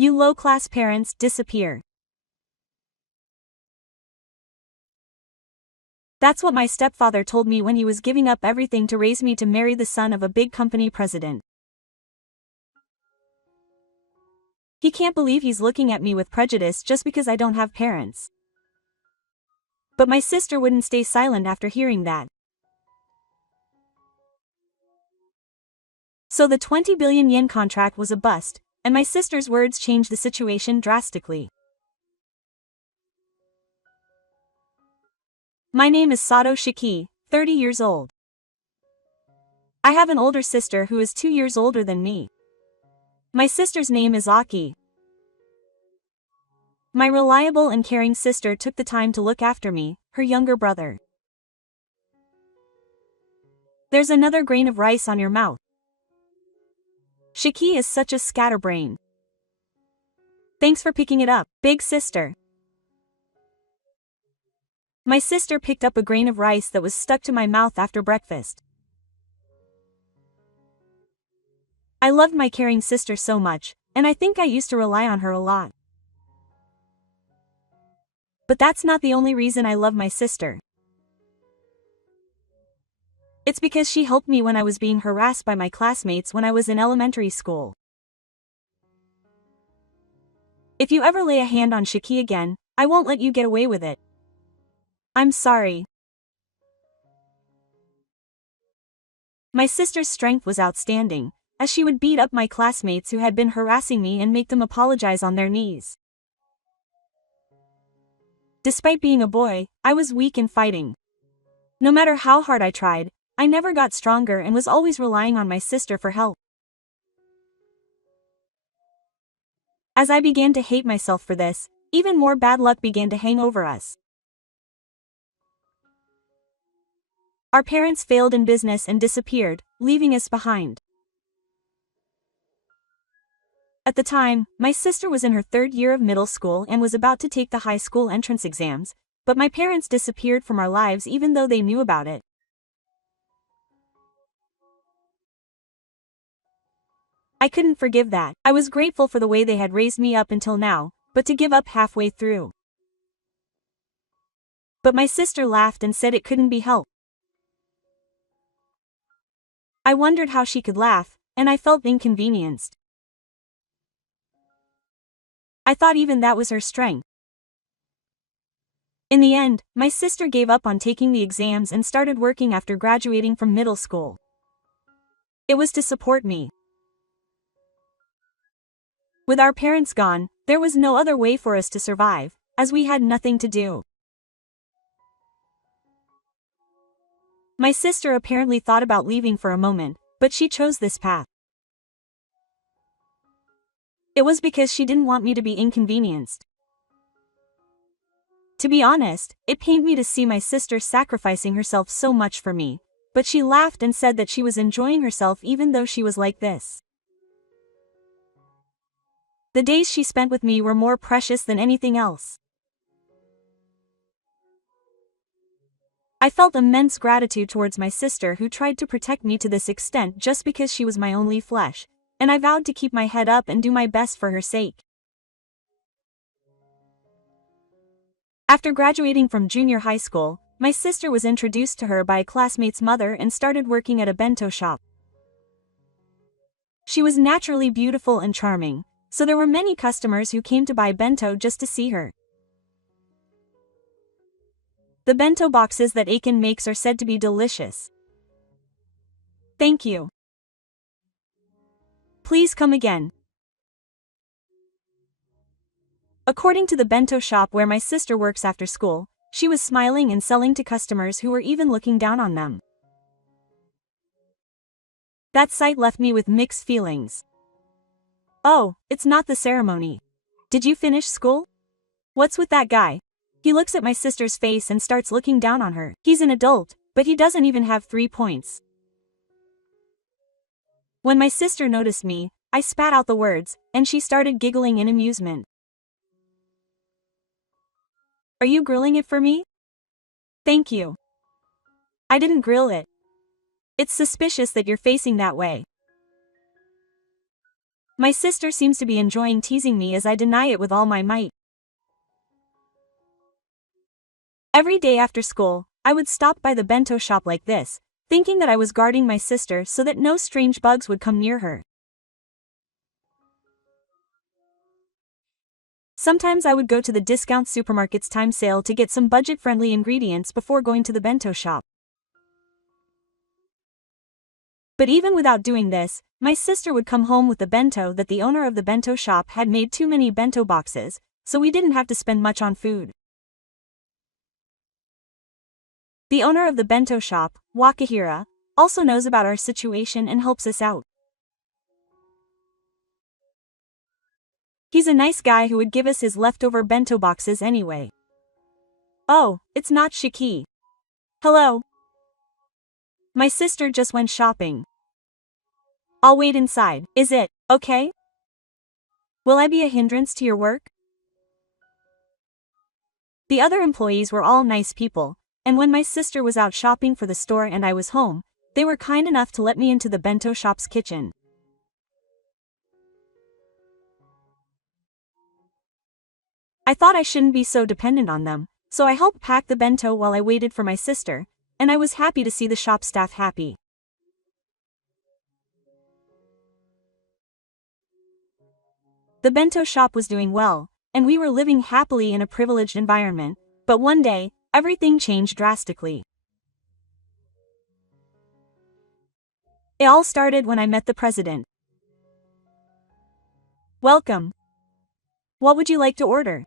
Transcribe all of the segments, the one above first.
You low-class parents, disappear. That's what my stepfather told me when he was giving up everything to raise me to marry the son of a big company president. He can't believe he's looking at me with prejudice just because I don't have parents. But my sister wouldn't stay silent after hearing that. So the 20 billion yen contract was a bust, and my sister's words changed the situation drastically. My name is Sato Shiki, 30 years old. I have an older sister who is 2 years older than me. My sister's name is Aki. My reliable and caring sister took the time to look after me, her younger brother. There's another grain of rice on your mouth. Shiki is such a scatterbrain. Thanks for picking it up, big sister. My sister picked up a grain of rice that was stuck to my mouth after breakfast. I loved my caring sister so much, and I think I used to rely on her a lot. But that's not the only reason I love my sister. It's because she helped me when I was being harassed by my classmates when I was in elementary school. If you ever lay a hand on Shiki again, I won't let you get away with it. I'm sorry. My sister's strength was outstanding, as she would beat up my classmates who had been harassing me and make them apologize on their knees. Despite being a boy, I was weak in fighting. No matter how hard I tried, I never got stronger and was always relying on my sister for help. As I began to hate myself for this, even more bad luck began to hang over us. Our parents failed in business and disappeared, leaving us behind. At the time, my sister was in her 3rd year of middle school and was about to take the high school entrance exams, but my parents disappeared from our lives even though they knew about it. I couldn't forgive that. I was grateful for the way they had raised me up until now, but to give up halfway through. But my sister laughed and said it couldn't be helped. I wondered how she could laugh, and I felt inconvenienced. I thought even that was her strength. In the end, my sister gave up on taking the exams and started working after graduating from middle school. It was to support me. With our parents gone, there was no other way for us to survive, as we had nothing to do. My sister apparently thought about leaving for a moment, but she chose this path. It was because she didn't want me to be inconvenienced. To be honest, it pained me to see my sister sacrificing herself so much for me, but she laughed and said that she was enjoying herself even though she was like this. The days she spent with me were more precious than anything else. I felt immense gratitude towards my sister who tried to protect me to this extent just because she was my only flesh, and I vowed to keep my head up and do my best for her sake. After graduating from junior high school, my sister was introduced to her by a classmate's mother and started working at a bento shop. She was naturally beautiful and charming, so there were many customers who came to buy bento just to see her. The bento boxes that Aiken makes are said to be delicious. Thank you. Please come again. According to the bento shop where my sister works after school, she was smiling and selling to customers who were even looking down on them. That sight left me with mixed feelings. Oh, it's not the ceremony. Did you finish school? What's with that guy? He looks at my sister's face and starts looking down on her. He's an adult, but he doesn't even have 3 points. When my sister noticed me, I spat out the words, and she started giggling in amusement. Are you grilling it for me? Thank you. I didn't grill it. It's suspicious that you're facing that way. My sister seems to be enjoying teasing me as I deny it with all my might. Every day after school, I would stop by the bento shop like this, thinking that I was guarding my sister so that no strange bugs would come near her. Sometimes I would go to the discount supermarket's time sale to get some budget-friendly ingredients before going to the bento shop. But even without doing this, my sister would come home with the bento that the owner of the bento shop had made too many bento boxes, so we didn't have to spend much on food. The owner of the bento shop, Wakahira, also knows about our situation and helps us out. He's a nice guy who would give us his leftover bento boxes anyway. Oh, it's not Shiki. Hello. My sister just went shopping. I'll wait inside. Is it okay? Will I be a hindrance to your work? The other employees were all nice people, and when my sister was out shopping for the store and I was home, they were kind enough to let me into the bento shop's kitchen. I thought I shouldn't be so dependent on them, so I helped pack the bento while I waited for my sister, and I was happy to see the shop staff happy. The bento shop was doing well, and we were living happily in a privileged environment, but one day, everything changed drastically. It all started when I met the president. Welcome. What would you like to order?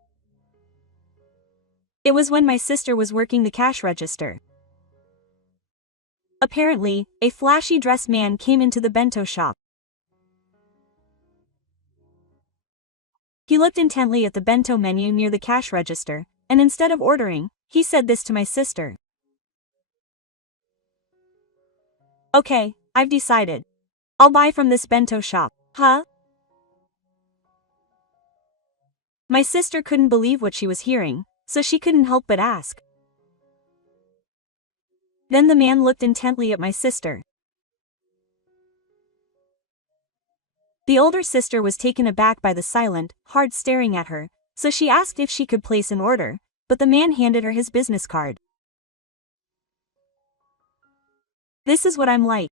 It was when my sister was working the cash register. Apparently, a flashy dressed man came into the bento shop. He looked intently at the bento menu near the cash register, and instead of ordering, he said this to my sister. Okay, I've decided. I'll buy from this bento shop. Huh? My sister couldn't believe what she was hearing, so she couldn't help but ask. Then the man looked intently at my sister. The older sister was taken aback by the silent, hard staring at her, so she asked if she could place an order, but the man handed her his business card. This is what I'm like.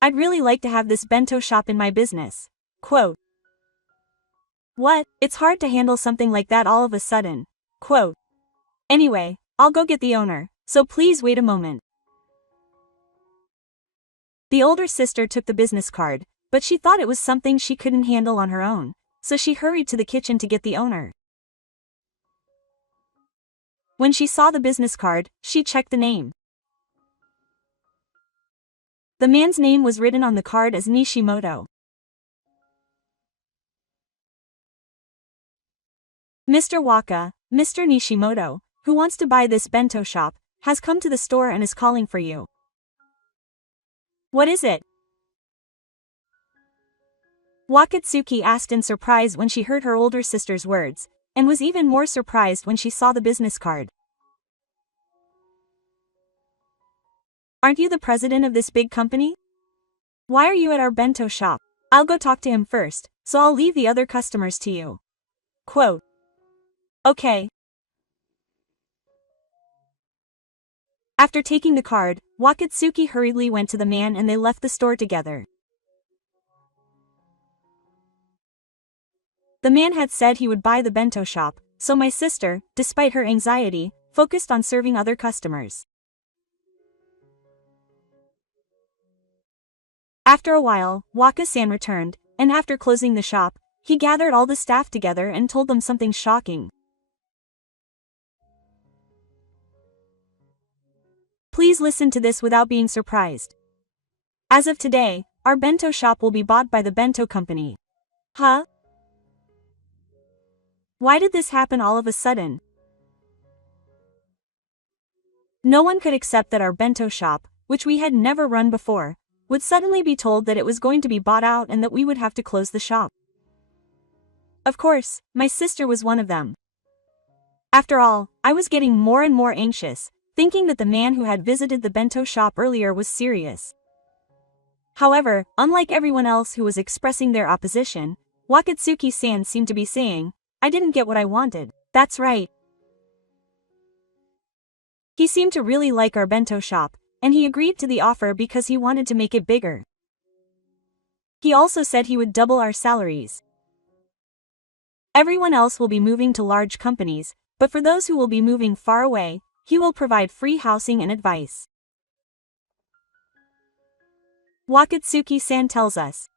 I'd really like to have this bento shop in my business. Quote. What? It's hard to handle something like that all of a sudden. Quote. Anyway, I'll go get the owner, so please wait a moment. The older sister took the business card, but she thought it was something she couldn't handle on her own, so she hurried to the kitchen to get the owner. When she saw the business card, she checked the name. The man's name was written on the card as Nishimoto. Mr. Waka, Mr. Nishimoto, who wants to buy this bento shop, has come to the store and is calling for you. What is it? Wakatsuki asked in surprise when she heard her older sister's words, and was even more surprised when she saw the business card. Aren't you the president of this big company? Why are you at our bento shop? I'll go talk to him first, so I'll leave the other customers to you. Quote. Okay. After taking the card, Wakatsuki hurriedly went to the man and they left the store together. The man had said he would buy the bento shop, so my sister, despite her anxiety, focused on serving other customers. After a while, Waka-san returned, and after closing the shop, he gathered all the staff together and told them something shocking. Please listen to this without being surprised. As of today, our bento shop will be bought by the bento company. Huh? Why did this happen all of a sudden? No one could accept that our bento shop, which we had never run before, would suddenly be told that it was going to be bought out and that we would have to close the shop. Of course, my sister was one of them. After all, I was getting more and more anxious, thinking that the man who had visited the bento shop earlier was serious. However, unlike everyone else who was expressing their opposition, Wakatsuki-san seemed to be saying, I didn't get what I wanted. That's right. He seemed to really like our bento shop, and he agreed to the offer because he wanted to make it bigger. He also said he would double our salaries. Everyone else will be moving to large companies, but for those who will be moving far away, he will provide free housing and advice. Wakatsuki-san tells us.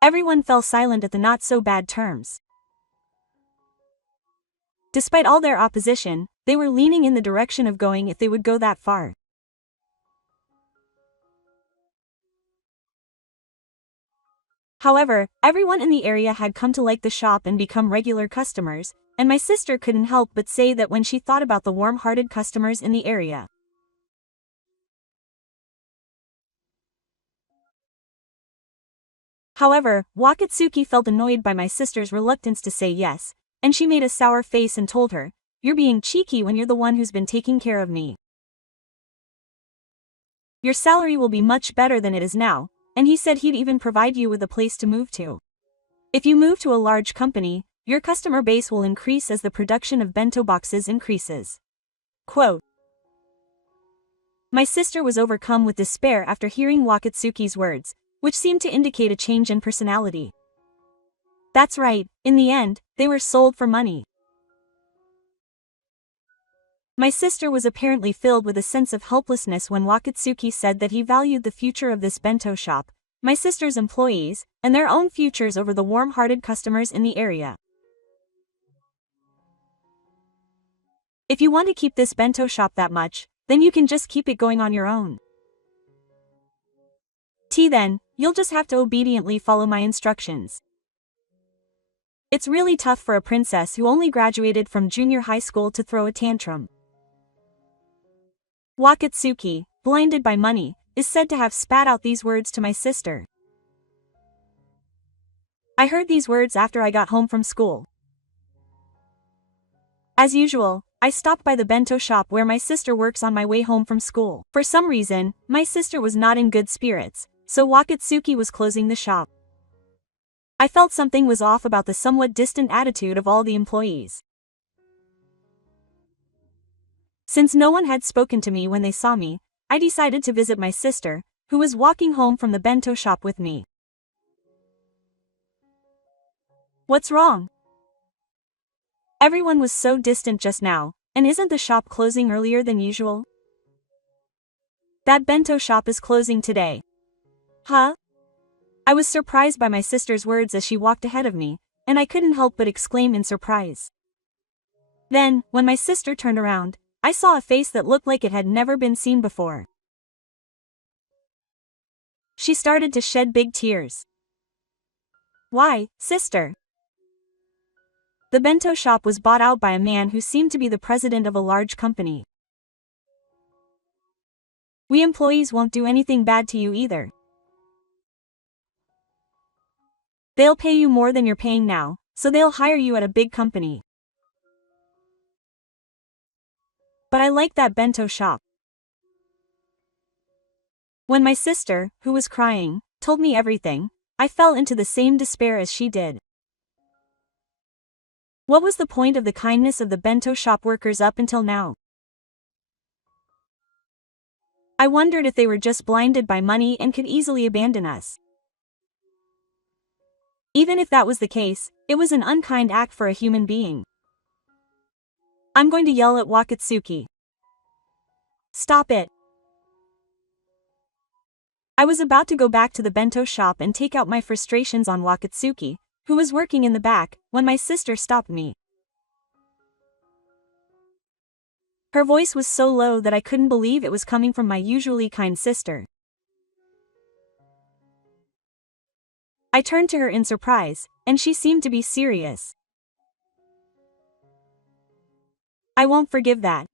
Everyone fell silent at the not-so-bad terms. Despite all their opposition, they were leaning in the direction of going if they would go that far. However, everyone in the area had come to like the shop and become regular customers, and my sister couldn't help but say that when she thought about the warm-hearted customers in the area. However, Wakatsuki felt annoyed by my sister's reluctance to say yes, and she made a sour face and told her, "You're being cheeky when you're the one who's been taking care of me. Your salary will be much better than it is now," and he said he'd even provide you with a place to move to. If you move to a large company, your customer base will increase as the production of bento boxes increases. Quote. My sister was overcome with despair after hearing Wakatsuki's words, which seemed to indicate a change in personality. That's right, in the end, they were sold for money. My sister was apparently filled with a sense of helplessness when Wakatsuki said that he valued the future of this bento shop, my sister's employees, and their own futures over the warm-hearted customers in the area. If you want to keep this bento shop that much, then you can just keep it going on your own. Then, you'll just have to obediently follow my instructions. It's really tough for a princess who only graduated from junior high school to throw a tantrum. Wakatsuki, blinded by money, is said to have spat out these words to my sister. I heard these words after I got home from school. As usual, I stopped by the bento shop where my sister works on my way home from school. For some reason, my sister was not in good spirits, so Wakatsuki was closing the shop. I felt something was off about the somewhat distant attitude of all the employees. Since no one had spoken to me when they saw me, I decided to visit my sister, who was walking home from the bento shop with me. What's wrong? Everyone was so distant just now, and isn't the shop closing earlier than usual? That bento shop is closing today. Huh? I was surprised by my sister's words as she walked ahead of me, and I couldn't help but exclaim in surprise. Then, when my sister turned around, I saw a face that looked like it had never been seen before. She started to shed big tears. Why, sister? The bento shop was bought out by a man who seemed to be the president of a large company. We employees won't do anything bad to you either. They'll pay you more than you're paying now, so they'll hire you at a big company. But I like that bento shop. When my sister, who was crying, told me everything, I fell into the same despair as she did. What was the point of the kindness of the bento shop workers up until now? I wondered if they were just blinded by money and could easily abandon us. Even if that was the case, it was an unkind act for a human being. I'm going to yell at Wakatsuki. Stop it. I was about to go back to the bento shop and take out my frustrations on Wakatsuki, who was working in the back, when my sister stopped me. Her voice was so low that I couldn't believe it was coming from my usually kind sister. I turned to her in surprise, and she seemed to be serious. I won't forgive that.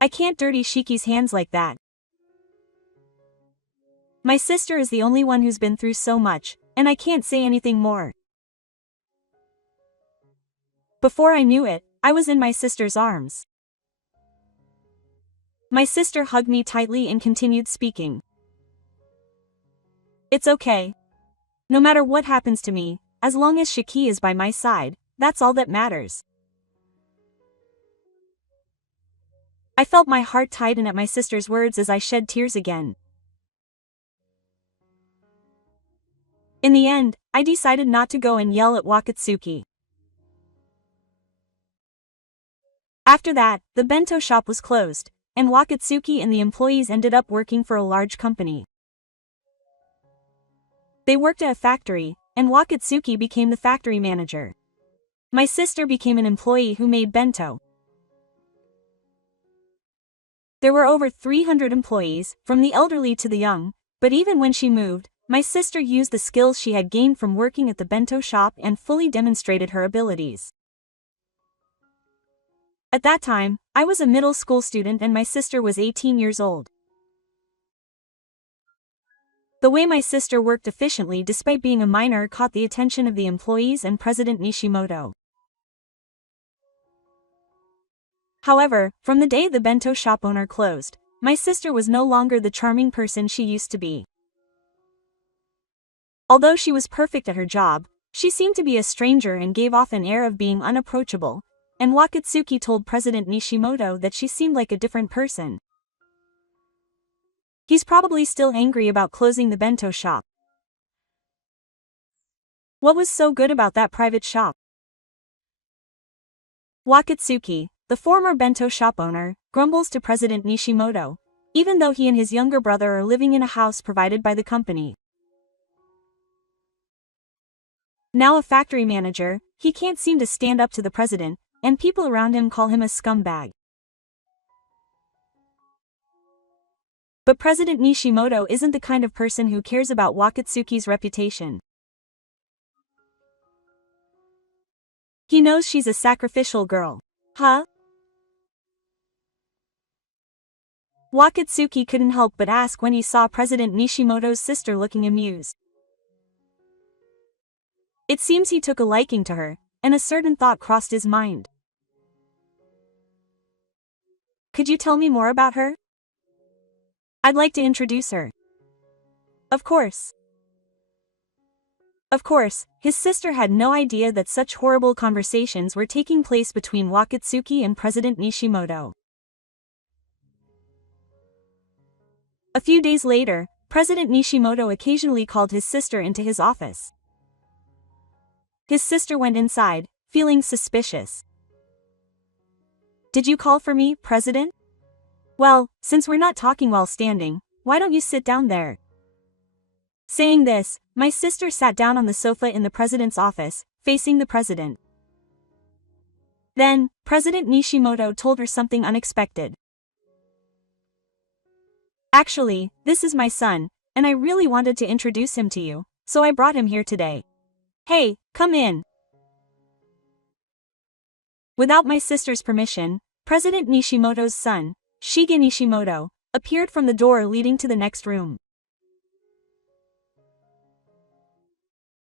I can't dirty Shiki's hands like that. My sister is the only one who's been through so much, and I can't say anything more. Before I knew it, I was in my sister's arms. My sister hugged me tightly and continued speaking. It's okay. No matter what happens to me, as long as Shiki is by my side, that's all that matters. I felt my heart tighten at my sister's words as I shed tears again. In the end, I decided not to go and yell at Wakatsuki. After that, the bento shop was closed, and Wakatsuki and the employees ended up working for a large company. They worked at a factory, and Wakatsuki became the factory manager. My sister became an employee who made bento. There were over 300 employees, from the elderly to the young, but even when she moved, my sister used the skills she had gained from working at the bento shop and fully demonstrated her abilities. At that time, I was a middle school student and my sister was 18 years old. The way my sister worked efficiently despite being a minor caught the attention of the employees and President Nishimoto. However, from the day the bento shop owner closed, my sister was no longer the charming person she used to be. Although she was perfect at her job, she seemed to be a stranger and gave off an air of being unapproachable, and Wakatsuki told President Nishimoto that she seemed like a different person. He's probably still angry about closing the bento shop. What was so good about that private shop? Wakatsuki, the former bento shop owner, grumbles to President Nishimoto, even though he and his younger brother are living in a house provided by the company. Now a factory manager, he can't seem to stand up to the president, and people around him call him a scumbag. But President Nishimoto isn't the kind of person who cares about Wakatsuki's reputation. He knows she's a sacrificial girl. Huh? Wakatsuki couldn't help but ask when he saw President Nishimoto's sister looking amused. It seems he took a liking to her, and a certain thought crossed his mind. Could you tell me more about her? I'd like to introduce her. Of course. Of course, his sister had no idea that such horrible conversations were taking place between Wakatsuki and President Nishimoto. A few days later, President Nishimoto occasionally called his sister into his office. His sister went inside, feeling suspicious. Did you call for me, President? Well, since we're not talking while standing, why don't you sit down there? Saying this, my sister sat down on the sofa in the president's office, facing the president. Then, President Nishimoto told her something unexpected. Actually, this is my son, and I really wanted to introduce him to you, so I brought him here today. Hey, come in. Without my sister's permission, President Nishimoto's son, Shige Nishimoto, appeared from the door leading to the next room.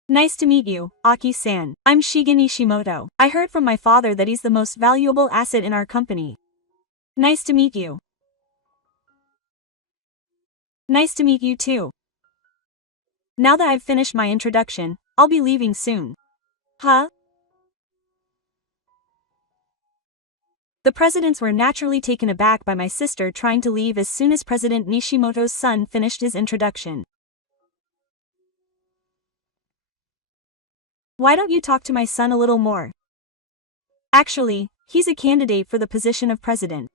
Nice to meet you, Aki-san. I'm Shige Nishimoto. I heard from my father that he's the most valuable asset in our company. Nice to meet you. Nice to meet you too. Now that I've finished my introduction, I'll be leaving soon. Huh? The presidents were naturally taken aback by my sister trying to leave as soon as President Nishimoto's son finished his introduction. Why don't you talk to my son a little more? Actually, he's a candidate for the position of president.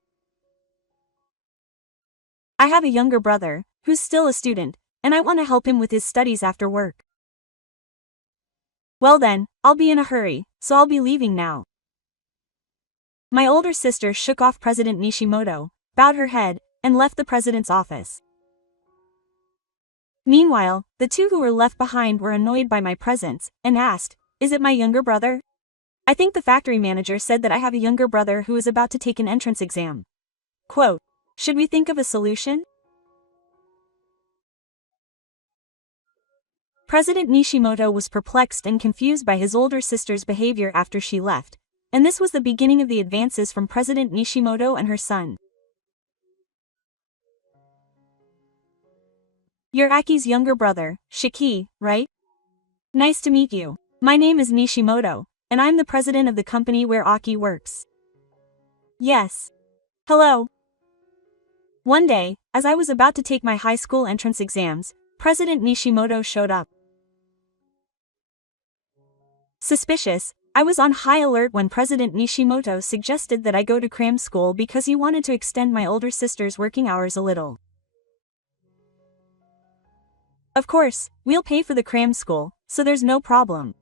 I have a younger brother, who's still a student, and I want to help him with his studies after work. Well then, I'll be in a hurry, so I'll be leaving now. My older sister shook off President Nishimoto, bowed her head, and left the president's office. Meanwhile, the two who were left behind were annoyed by my presence, and asked, "Is it my younger brother? I think the factory manager said that I have a younger brother who is about to take an entrance exam. Quote, should we think of a solution?" President Nishimoto was perplexed and confused by his older sister's behavior after she left, and this was the beginning of the advances from President Nishimoto and her son. You're Aki's younger brother, Shiki, right? Nice to meet you. My name is Nishimoto, and I'm the president of the company where Aki works. Yes. Hello. One day, as I was about to take my high school entrance exams, President Nishimoto showed up. Suspicious, I was on high alert when President Nishimoto suggested that I go to cram school because he wanted to extend my older sister's working hours a little. Of course, we'll pay for the cram school, so there's no problem.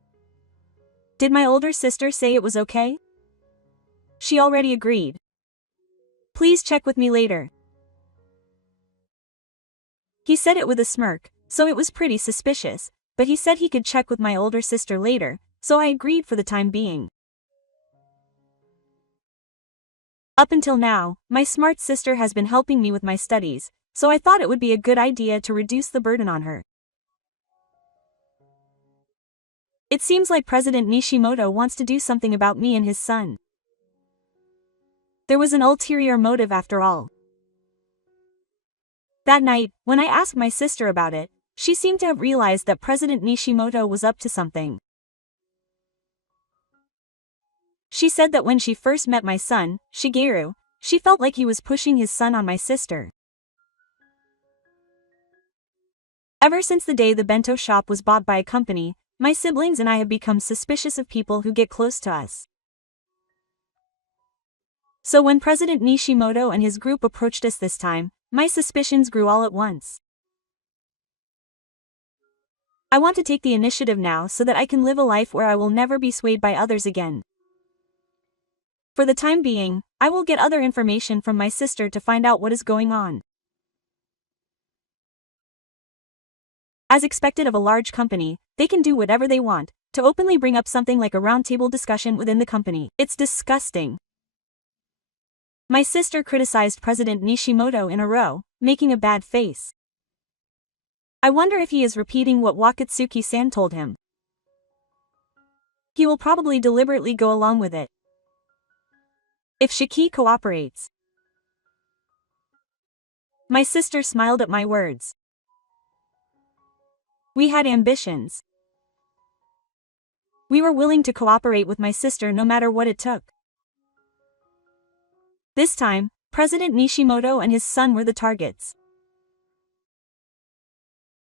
Did my older sister say it was okay? She already agreed. Please check with me later. He said it with a smirk, so it was pretty suspicious, but he said he could check with my older sister later, so I agreed for the time being. Up until now, my smart sister has been helping me with my studies, so I thought it would be a good idea to reduce the burden on her. It seems like President Nishimoto wants to do something about me and his son. There was an ulterior motive after all. That night, when I asked my sister about it, she seemed to have realized that President Nishimoto was up to something. She said that when she first met my son, Shigeru, she felt like he was pushing his son on my sister. Ever since the day the bento shop was bought by a company, my siblings and I have become suspicious of people who get close to us. So when President Nishimoto and his group approached us this time, my suspicions grew all at once. I want to take the initiative now so that I can live a life where I will never be swayed by others again. For the time being, I will get other information from my sister to find out what is going on. As expected of a large company, they can do whatever they want, to openly bring up something like a roundtable discussion within the company. It's disgusting. My sister criticized President Nishimoto in a row, making a bad face. I wonder if he is repeating what Wakatsuki-san told him. He will probably deliberately go along with it. If Shiki cooperates. My sister smiled at my words. We had ambitions. We were willing to cooperate with my sister no matter what it took. This time, President Nishimoto and his son were the targets.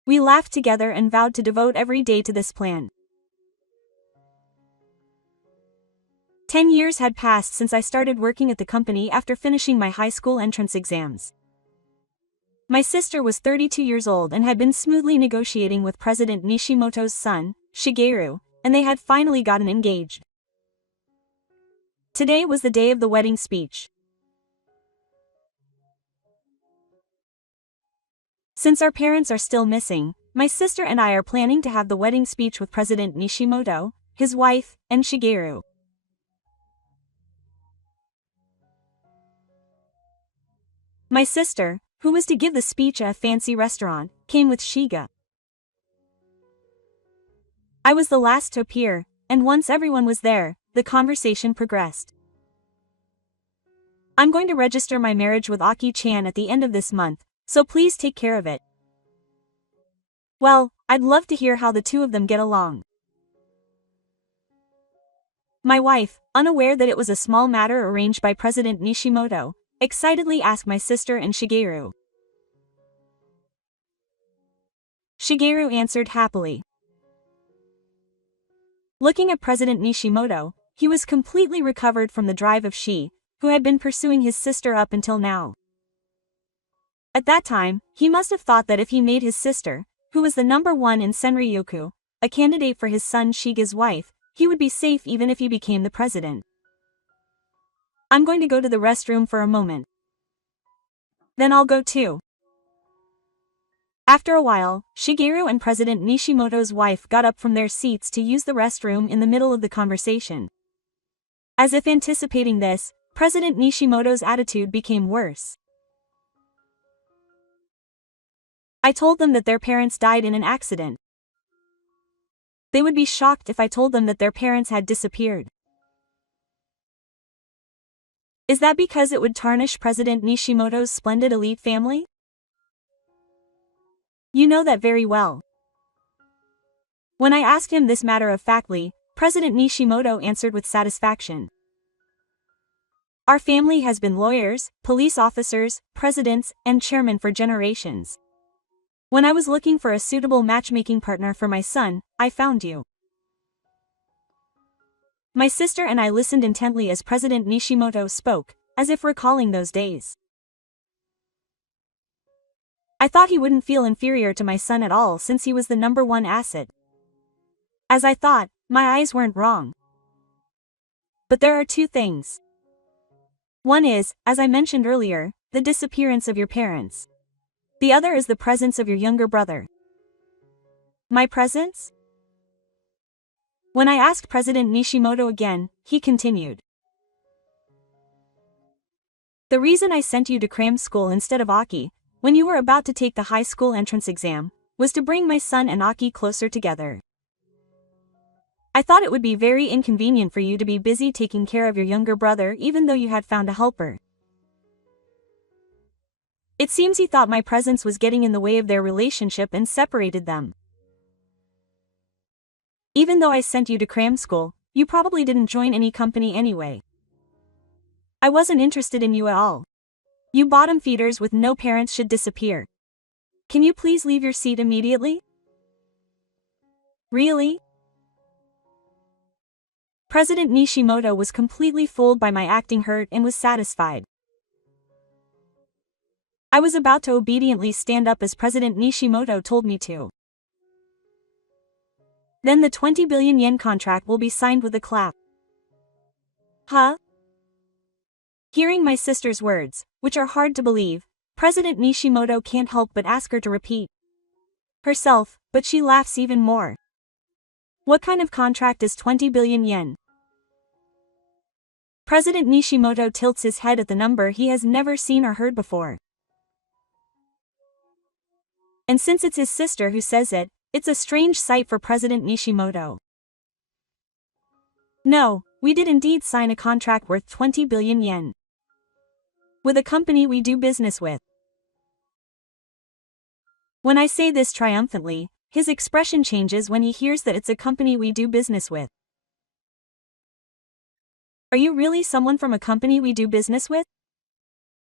We laughed together and vowed to devote every day to this plan. 10 years had passed since I started working at the company after finishing my high school entrance exams. My sister was 32 years old and had been smoothly negotiating with President Nishimoto's son, Shigeru, and they had finally gotten engaged. Today was the day of the wedding speech. Since our parents are still missing, my sister and I are planning to have the wedding speech with President Nishimoto, his wife, and Shigeru. My sister, who was to give the speech at a fancy restaurant, came with Shiga. I was the last to appear, and once everyone was there, the conversation progressed. I'm going to register my marriage with Aki-chan at the end of this month, so please take care of it. Well, I'd love to hear how the two of them get along. My wife, unaware that it was a small matter arranged by President Nishimoto, excitedly asked my sister and Shigeru. Shigeru answered happily. Looking at President Nishimoto, he was completely recovered from the drive of she, who had been pursuing his sister up until now. At that time, he must have thought that if he made his sister, who was the number one in Senryoku, a candidate for his son Shiga's wife, he would be safe even if he became the president. I'm going to go to the restroom for a moment. Then I'll go too. After a while, Shigeru and President Nishimoto's wife got up from their seats to use the restroom in the middle of the conversation. As if anticipating this, President Nishimoto's attitude became worse. I told them that their parents died in an accident. They would be shocked if I told them that their parents had disappeared. Is that because it would tarnish President Nishimoto's splendid elite family? You know that very well. When I asked him this matter-of-factly, President Nishimoto answered with satisfaction. Our family has been lawyers, police officers, presidents, and chairmen for generations. When I was looking for a suitable matchmaking partner for my son, I found you. My sister and I listened intently as President Nishimoto spoke, as if recalling those days. I thought he wouldn't feel inferior to my son at all since he was the number one asset. As I thought, my eyes weren't wrong. But there are two things. One is, as I mentioned earlier, the disappearance of your parents. The other is the presence of your younger brother. My presence? When I asked President Nishimoto again, he continued. The reason I sent you to cram school instead of Aki, when you were about to take the high school entrance exam, was to bring my son and Aki closer together. I thought it would be very inconvenient for you to be busy taking care of your younger brother even though you had found a helper. It seems he thought my presence was getting in the way of their relationship and separated them. Even though I sent you to cram school, you probably didn't join any company anyway. I wasn't interested in you at all. You bottom feeders with no parents should disappear. Can you please leave your seat immediately? Really? President Nishimoto was completely fooled by my acting hurt and was satisfied. I was about to obediently stand up as President Nishimoto told me to. Then the 20 billion yen contract will be signed with a clap. Huh? Hearing my sister's words, which are hard to believe, President Nishimoto can't help but ask her to repeat herself, but she laughs even more. What kind of contract is 20 billion yen? President Nishimoto tilts his head at the number he has never seen or heard before. And since it's his sister who says it, it's a strange sight for President Nishimoto. No, we did indeed sign a contract worth 20 billion yen. With a company we do business with. When I say this triumphantly, his expression changes when he hears that it's a company we do business with. Are you really someone from a company we do business with?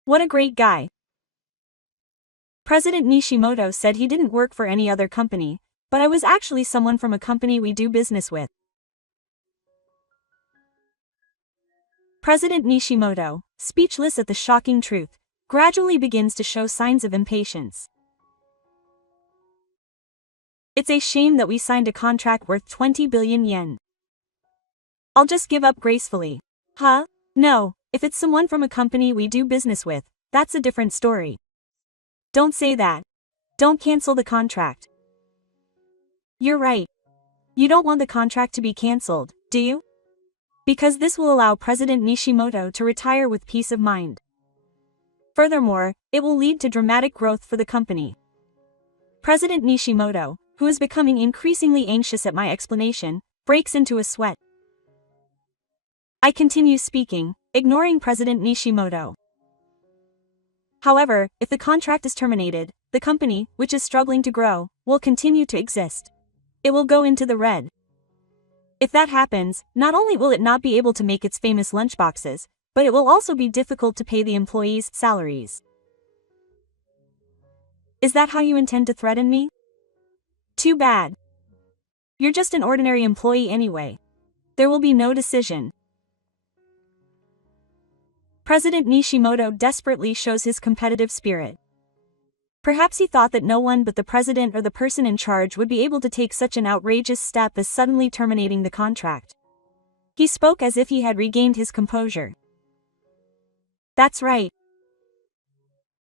What a great guy. President Nishimoto said he didn't work for any other company, but I was actually someone from a company we do business with. President Nishimoto, speechless at the shocking truth, gradually begins to show signs of impatience. It's a shame that we signed a contract worth 20 billion yen. I'll just give up gracefully. Huh? No, if it's someone from a company we do business with, that's a different story. Don't say that. Don't cancel the contract. You're right. You don't want the contract to be cancelled, do you? Because this will allow President Nishimoto to retire with peace of mind. Furthermore, it will lead to dramatic growth for the company. President Nishimoto, who is becoming increasingly anxious at my explanation, breaks into a sweat. I continue speaking, ignoring President Nishimoto. However, if the contract is terminated, the company, which is struggling to grow, will continue to exist. It will go into the red. If that happens, not only will it not be able to make its famous lunchboxes, but it will also be difficult to pay the employees' salaries. Is that how you intend to threaten me? Too bad. You're just an ordinary employee anyway. There will be no decision. President Nishimoto desperately shows his competitive spirit. Perhaps he thought that no one but the president or the person in charge would be able to take such an outrageous step as suddenly terminating the contract. He spoke as if he had regained his composure. That's right.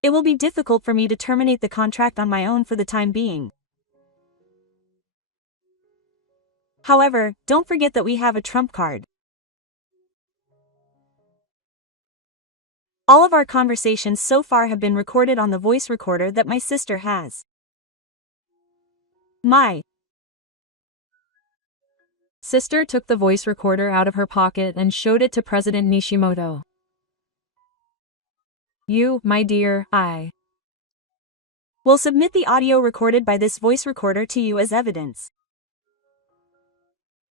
It will be difficult for me to terminate the contract on my own for the time being. However, don't forget that we have a trump card. All of our conversations so far have been recorded on the voice recorder that my sister has. My sister took the voice recorder out of her pocket and showed it to President Nishimoto. You, my dear, I will submit the audio recorded by this voice recorder to you as evidence.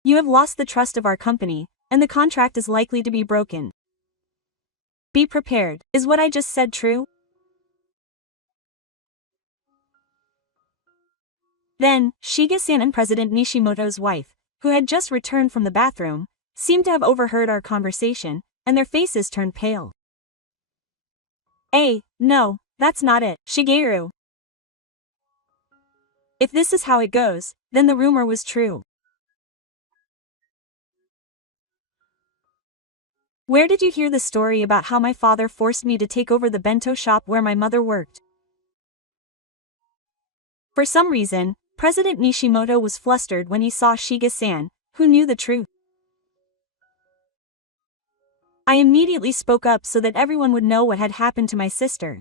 You have lost the trust of our company, and the contract is likely to be broken. Be prepared. Is what I just said true? Then, Shiga-san and President Nishimoto's wife, who had just returned from the bathroom, seemed to have overheard our conversation, and their faces turned pale. No, that's not it, Shigeru. If this is how it goes, then the rumor was true. Where did you hear the story about how my father forced me to take over the bento shop where my mother worked? For some reason, President Nishimoto was flustered when he saw Shiga-san, who knew the truth. I immediately spoke up so that everyone would know what had happened to my sister.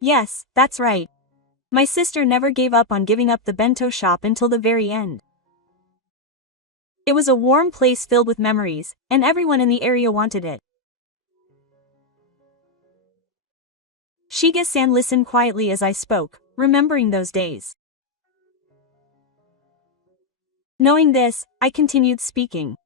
Yes, that's right. My sister never gave up on giving up the bento shop until the very end. It was a warm place filled with memories, and everyone in the area wanted it. Shiga-san listened quietly as I spoke, remembering those days. Knowing this, I continued speaking.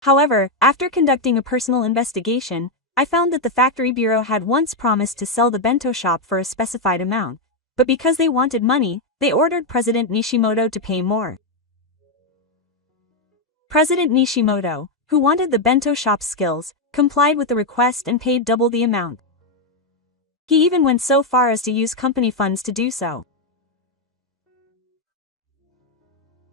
However, after conducting a personal investigation, I found that the factory bureau had once promised to sell the bento shop for a specified amount, but because they wanted money, they ordered President Nishimoto to pay more. President Nishimoto, who wanted the bento shop's skills, complied with the request and paid double the amount. He even went so far as to use company funds to do so.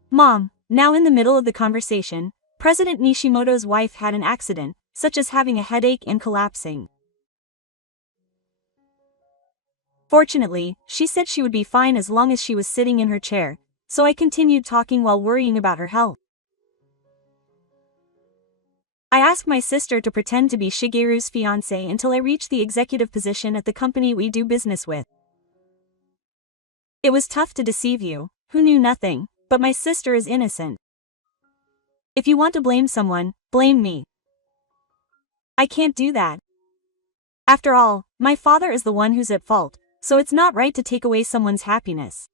Mom, now in the middle of the conversation, President Nishimoto's wife had an accident, such as having a headache and collapsing. Fortunately, she said she would be fine as long as she was sitting in her chair, so I continued talking while worrying about her health. I asked my sister to pretend to be Shigeru's fiancé until I reached the executive position at the company we do business with. It was tough to deceive you, who knew nothing, but my sister is innocent. If you want to blame someone, blame me. I can't do that. After all, my father is the one who's at fault, so it's not right to take away someone's happiness.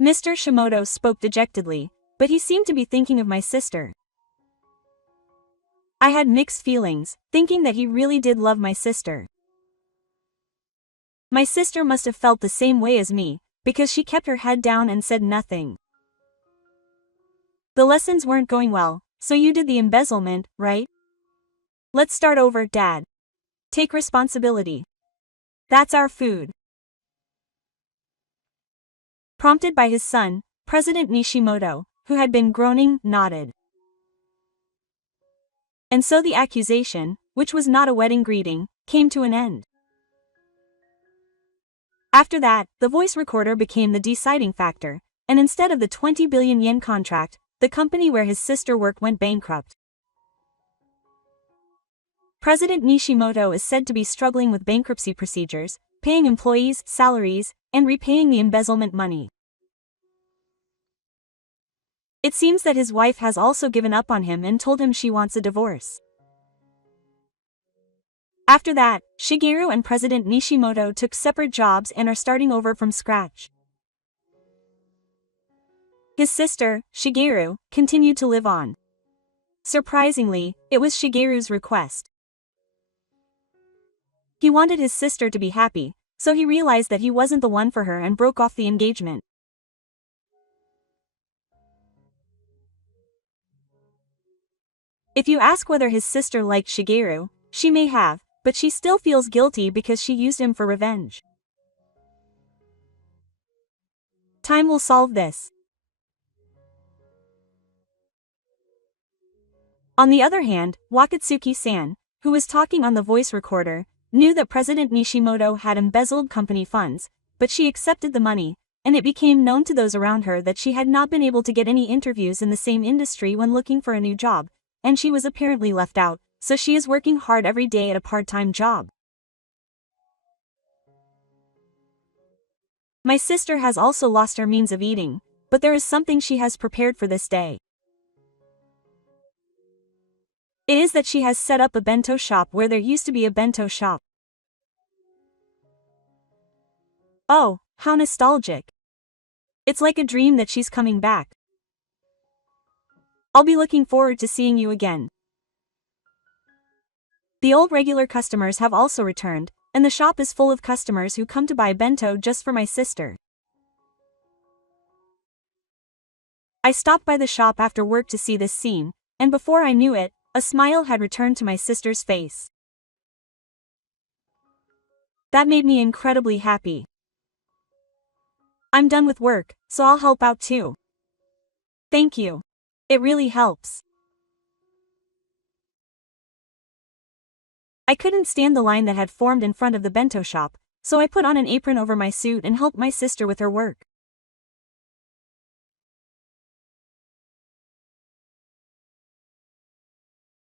Mr. Shimoto spoke dejectedly, but he seemed to be thinking of my sister. I had mixed feelings, thinking that he really did love my sister. My sister must have felt the same way as me, because she kept her head down and said nothing. The lessons weren't going well, so you did the embezzlement, right? Let's start over, Dad. Take responsibility. That's our food. Prompted by his son, President Nishimoto, who had been groaning, nodded. And so the accusation, which was not a wedding greeting, came to an end. After that, the voice recorder became the deciding factor, and instead of the 20 billion yen contract, the company where his sister worked went bankrupt. President Nishimoto is said to be struggling with bankruptcy procedures, paying employees' salaries, and repaying the embezzlement money. It seems that his wife has also given up on him and told him she wants a divorce. After that, Shigeru and President Nishimoto took separate jobs and are starting over from scratch. His sister, Shigeru, continued to live on. Surprisingly, it was Shigeru's request. He wanted his sister to be happy, so he realized that he wasn't the one for her and broke off the engagement. If you ask whether his sister liked Shigeru, she may have, but she still feels guilty because she used him for revenge. Time will solve this. On the other hand, Wakatsuki-san, who was talking on the voice recorder, knew that President Nishimoto had embezzled company funds, but she accepted the money, and it became known to those around her that she had not been able to get any interviews in the same industry when looking for a new job, and she was apparently left out, so she is working hard every day at a part-time job. My sister has also lost her means of eating, but there is something she has prepared for this day. It is that she has set up a bento shop where there used to be a bento shop. Oh, How nostalgic. It's like a dream that she's coming back. I'll be looking forward to seeing you again. The old regular customers have also returned, and the shop is full of customers who come to buy bento just for my sister. I stopped by the shop after work to see this scene, and before I knew it, a smile had returned to my sister's face. That made me incredibly happy. I'm done with work, so I'll help out too. Thank you. It really helps. I couldn't stand the line that had formed in front of the bento shop, so I put on an apron over my suit and helped my sister with her work.